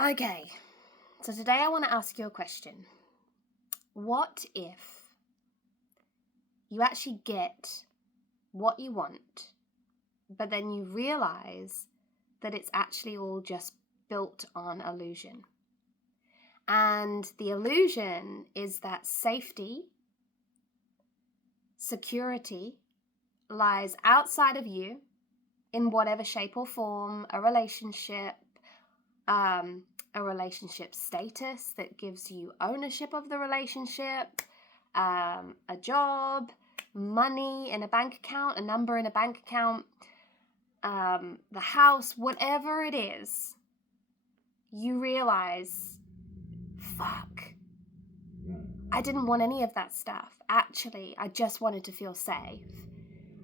Okay, so today I want to ask you a question. What if you actually get what you want, but then you realize that it's actually all just built on illusion? And the illusion is that safety, security lies outside of you in whatever shape or form, a relationship status that gives you ownership of the relationship, a job, money in a bank account, a number in a bank account, the house, whatever it is, you realize, fuck, I didn't want any of that stuff. Actually, I just wanted to feel safe.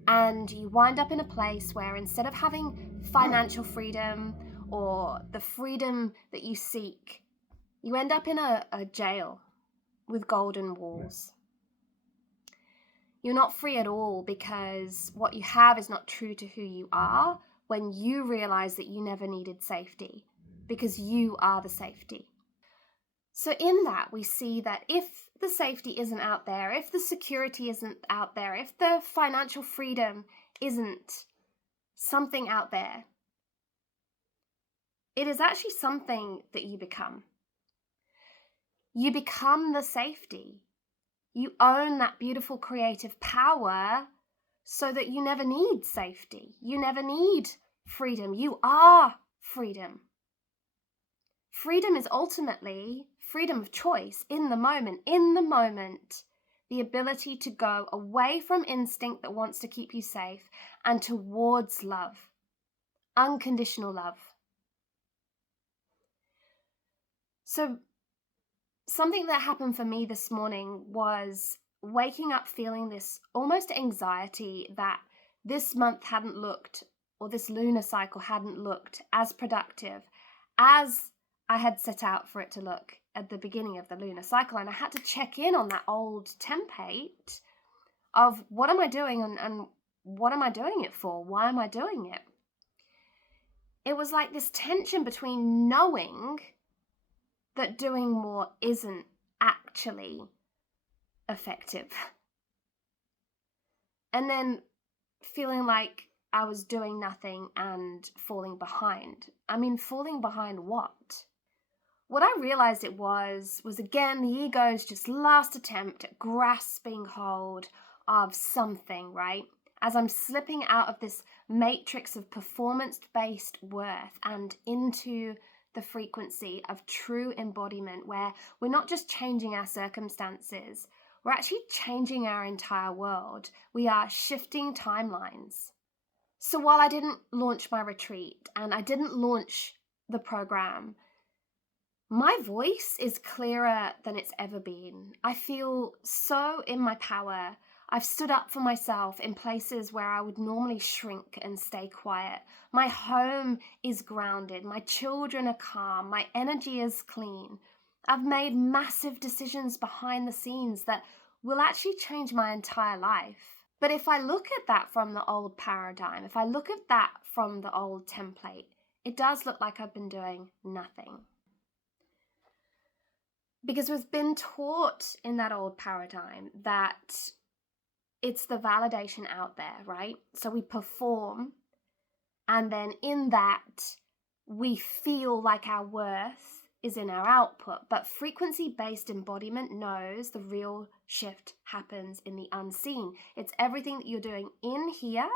And you wind up in a place where instead of having financial freedom or the freedom that you seek, you end up in a jail with golden walls. You're not free at all because what you have is not true to who you are when you realize that you never needed safety because you are the safety. So in that, we see that if the safety isn't out there, if the security isn't out there, if the financial freedom isn't something out there, it is actually something that you become. You become the safety. You own that beautiful creative power so that you never need safety. You never need freedom. You are freedom. Freedom is ultimately freedom of choice in the moment. In the moment, the ability to go away from instinct that wants to keep you safe and towards love, unconditional love. So something that happened for me this morning was waking up feeling this almost anxiety that this month hadn't looked, or this lunar cycle hadn't looked as productive as I had set out for it to look at the beginning of the lunar cycle. And I had to check in on that old template of what am I doing and what am I doing it for? Why am I doing it? It was like this tension between knowing that doing more isn't actually effective, and then feeling like I was doing nothing and falling behind. I mean, falling behind what? What I realized it was again the ego's just last attempt at grasping hold of something, right? As I'm slipping out of this matrix of performance-based worth and into the frequency of true embodiment, where we're not just changing our circumstances, we're actually changing our entire world. We are shifting timelines. So while I didn't launch my retreat and I didn't launch the program, my voice is clearer than it's ever been. I feel so in my power. I've stood up for myself in places where I would normally shrink and stay quiet. My home is grounded. My children are calm. My energy is clean. I've made massive decisions behind the scenes that will actually change my entire life. But if I look at that from the old paradigm, if I look at that from the old template, it does look like I've been doing nothing. Because we've been taught in that old paradigm that it's the validation out there, right? So we perform, and then in that, we feel like our worth is in our output. But frequency-based embodiment knows the real shift happens in the unseen. It's everything that you're doing in here,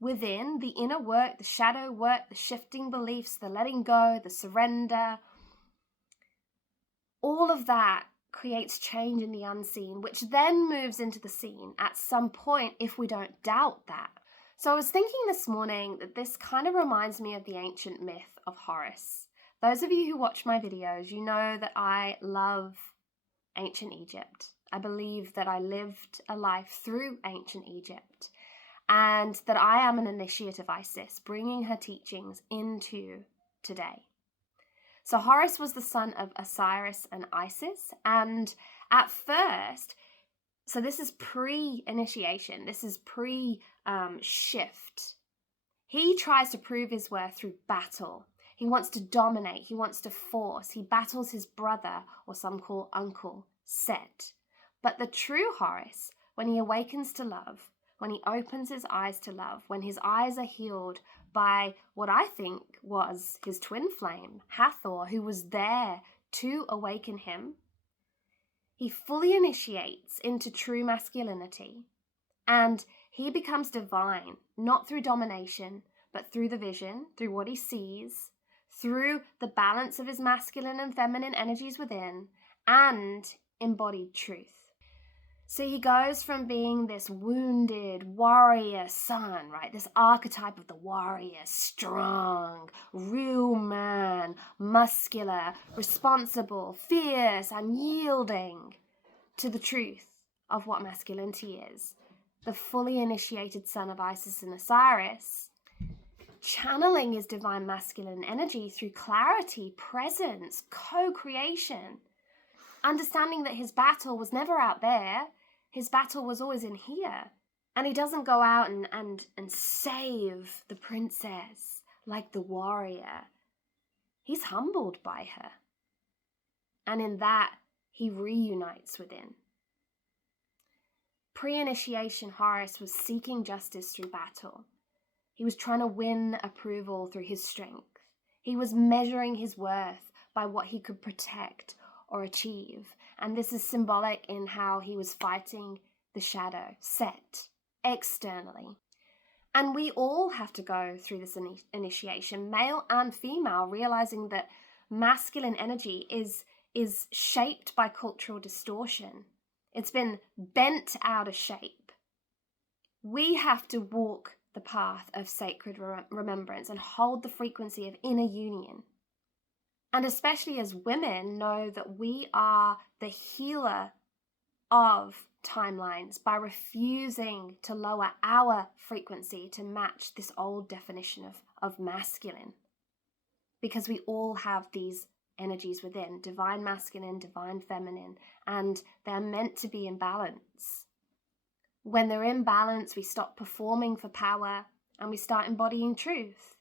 within the inner work, the shadow work, the shifting beliefs, the letting go, the surrender. All of that creates change in the unseen, which then moves into the seen at some point if we don't doubt that. So I was thinking this morning that this kind of reminds me of the ancient myth of Horus. Those of you who watch my videos, you know that I love ancient Egypt. I believe that I lived a life through ancient Egypt and that I am an initiate of Isis, bringing her teachings into today. So Horus was the son of Osiris and Isis, and at first, so this is pre-initiation, this is pre-shift. He tries to prove his worth through battle. He wants to dominate. He wants to force. He battles his brother, or some call uncle, Set. But the true Horus, when he awakens to love, when he opens his eyes to love, when his eyes are healed by what I think was his twin flame, Hathor, who was there to awaken him, he fully initiates into true masculinity, and he becomes divine, not through domination, but through the vision, through what he sees, through the balance of his masculine and feminine energies within, and embodied truth. So he goes from being this wounded warrior son, right? This archetype of the warrior, strong, real man, muscular, responsible, fierce, unyielding, to the truth of what masculinity is. The fully initiated son of Isis and Osiris, channeling his divine masculine energy through clarity, presence, co-creation, understanding that his battle was never out there. His battle was always in here. And he doesn't go out and save the princess like the warrior. He's humbled by her. And in that, he reunites within. Pre-initiation Horus was seeking justice through battle. He was trying to win approval through his strength. He was measuring his worth by what he could protect or achieve. And this is symbolic in how he was fighting the shadow, Set, externally. And we all have to go through this initiation, male and female, realizing that masculine energy is shaped by cultural distortion. It's been bent out of shape. We have to walk the path of sacred remembrance and hold the frequency of inner union. And especially as women, know that we are the healer of timelines by refusing to lower our frequency to match this old definition of masculine. Because we all have these energies within, divine masculine, divine feminine, and they're meant to be in balance. When they're in balance, we stop performing for power and we start embodying truth.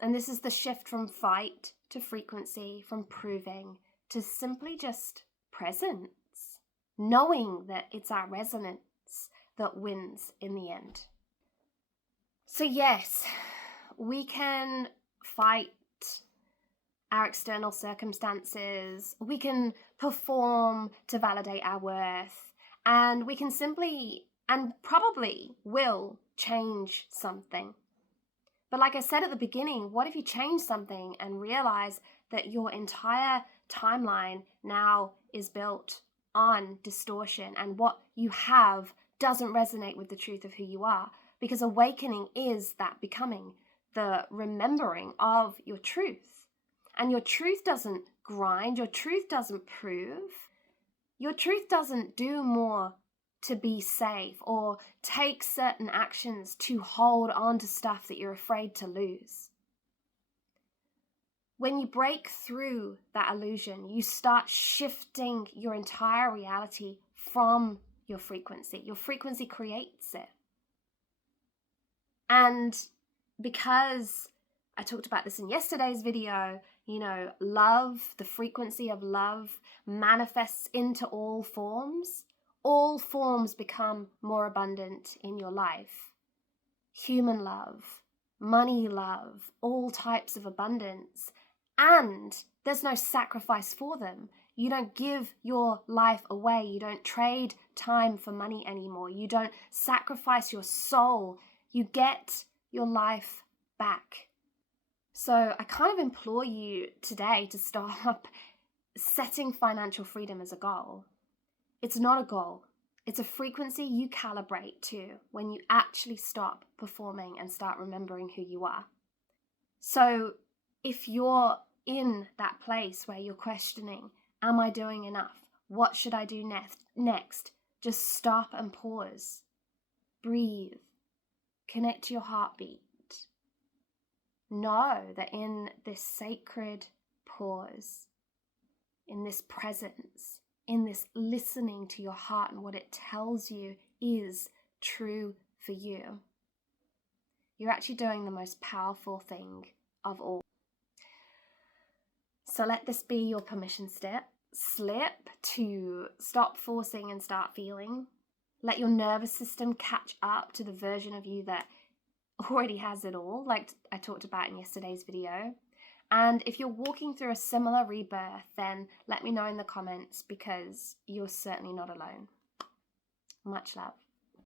And this is the shift from fight to frequency, from proving to simply just presence, knowing that it's our resonance that wins in the end. So yes, we can fight our external circumstances, we can perform to validate our worth, and we can simply and probably will change something. But like I said at the beginning, what if you change something and realize that your entire timeline now is built on distortion and what you have doesn't resonate with the truth of who you are? Because awakening is that becoming, the remembering of your truth. And your truth doesn't grind, your truth doesn't prove, your truth doesn't do more to be safe or take certain actions to hold on to stuff that you're afraid to lose. When you break through that illusion, you start shifting your entire reality from your frequency. Your frequency creates it. And because I talked about this in yesterday's video, love, the frequency of love manifests into all forms. All forms become more abundant in your life. Human love, money love, all types of abundance. And there's no sacrifice for them. You don't give your life away. You don't trade time for money anymore. You don't sacrifice your soul. You get your life back. So I kind of implore you today to stop setting financial freedom as a goal. It's not a goal. It's a frequency you calibrate to when you actually stop performing and start remembering who you are. So if you're in that place where you're questioning, am I doing enough? What should I do next? Just stop and pause. Breathe. Connect to your heartbeat. Know that in this sacred pause, in this presence, in this listening to your heart and what it tells you is true for you, you're actually doing the most powerful thing of all. So let this be your permission slip to stop forcing and start feeling. Let your nervous system catch up to the version of you that already has it all, like I talked about in yesterday's video. And if you're walking through a similar rebirth, then let me know in the comments, because you're certainly not alone. Much love.